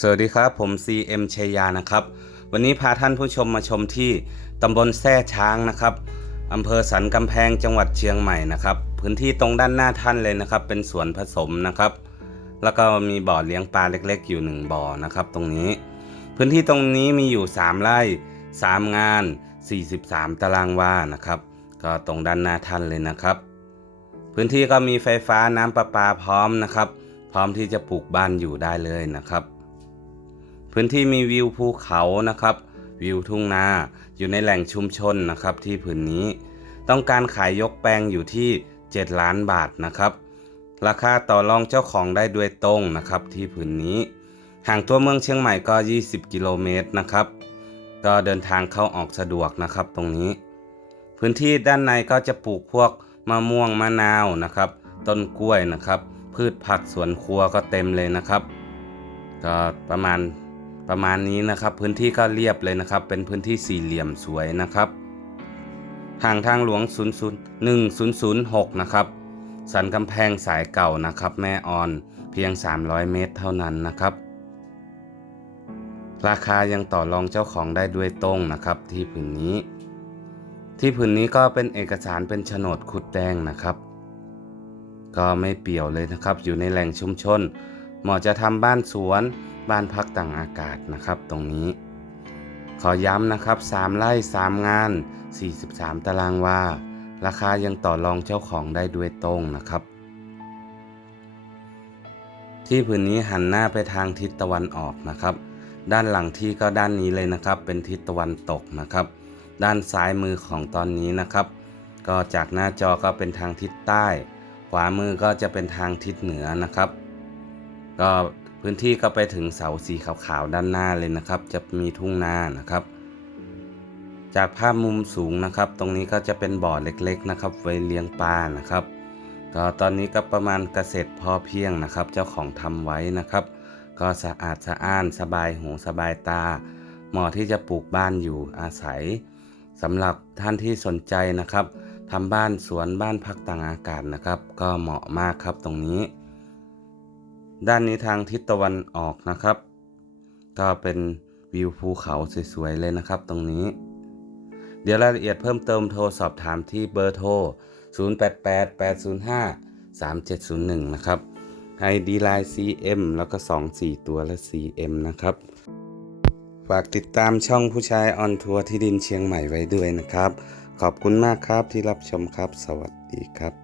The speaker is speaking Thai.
สวัสดีครับ ผม CM ชัยยานะครับ วันนี้พาท่านผู้ชมมาชมที่ตำบลแท่ช้างนะครับอำเภอสันกำแพงจังหวัดเชียงใหม่นะครับ พื้นที่ตรงด้านหน้าท่านเลยนะครับ เป็นสวนผสมนะครับ แล้วก็มีบ่อเลี้ยงปลาเล็กๆ อยู่หนึ่งบ่อนะครับ ตรงนี้ พื้นที่ตรงนี้มีอยู่ 3 ไร่ 3 งาน 43 ตารางวานะครับ ก็ตรงด้านหน้าท่านเลยนะครับ พื้นที่ก็มีไฟฟ้าน้ำประปาพร้อมนะครับ พร้อมที่จะปลูกบ้านอยู่ได้เลยนะครับ พื้นที่มีวิวภูเขานะครับ วิวทุ่งนาอยู่ในแหล่งชุมชนนะครับที่พื้นนี้ ต้องการขายยกแปลงอยู่ที่ 7 ล้านบาทนะครับ ราคาต่อรองเจ้าของได้ด้วยตรงนะครับที่พื้นนี้ ห่างตัวเมืองเชียงใหม่ก็ 20 กิโลเมตรนะครับ ก็เดินทางเข้าออกสะดวกนะครับตรงนี้ พื้นที่ด้านในก็จะปลูกพวกมะม่วงมะนาวนะครับ ต้นกล้วยนะครับ พืชผักสวนครัวก็เต็มเลยนะครับ ก็ประมาณ ประมาณนี้นะครับพื้นที่ก็เรียบเลยนะครับ เป็นพื้นที่สี่เหลี่ยมสวยนะครับทางทางหลวง0 1 1006 นะครับ สันกำแพงสายเก่านะครับ แม่ออนเพียง 300 เมตรเท่านั้นนะครับ ราคายังต่อรองเจ้าของได้ด้วยตรงนะครับ ที่พื้นนี้ ที่พื้นนี้ก็เป็นเอกสารเป็นโฉนดขุดแดงนะครับ ก็ไม่เปี่ยวเลยนะครับ อยู่ในแหล่งชุมชนเหมาะจะทำบ้านสวน บ้านพักต่างอากาศนะครับตรงนี้ ขอย้ำนะครับ 3 ไร่ 3 งาน 43 ตารางวา ราคายังต่อรองเจ้าของได้ด้วยตรงนะครับ ที่ผืนนี้หันหน้าไปทางทิศตะวันออกนะครับ ด้านหลังที่ก็ด้านนี้เลยนะครับ เป็นทิศตะวันตกนะครับ ด้านซ้ายมือของตอนนี้นะครับ ก็จากหน้าจอก็เป็นทางทิศใต้ ขวามือก็จะเป็นทางทิศเหนือนะครับ ก็ พื้นที่ก็ไปถึงเสาสีขาวๆด้านหน้าเลยนะครับ จะมีทุ่งนานะครับ จากภาพมุมสูงนะครับ ตรงนี้ก็จะเป็นบ่อเล็กๆนะครับ ไว้เลี้ยงปลานะครับก็ตอนนี้ก็ประมาณเกษตรพอเพียงนะครับ เจ้าของทำไว้นะครับ ก็สะอาดสะอ้านสบายหูสบายตาเหมาะที่จะปลูกบ้านอยู่อาศัยสำหรับท่านที่สนใจนะครับทำบ้านสวนบ้านพักต่างอากาศนะครับ ก็เหมาะมากครับตรงนี้ ด้านนี้ทางทิศตะวันออกนะครับ ก็เป็นวิวภูเขาสวยๆเลยนะครับ ตรงนี้ เดี๋ยวรายละเอียดเพิ่มเติมโทรสอบถามที่เบอร์โทร 0888053701 นะครับ ID Line CM แล้วก็ 2 4 ตัวและ CM นะครับ ฝากติดตามช่องผู้ชายออนทัวร์ที่ดินเชียงใหม่ไว้ด้วยนะครับ ขอบคุณมากครับที่รับชมครับ สวัสดีครับ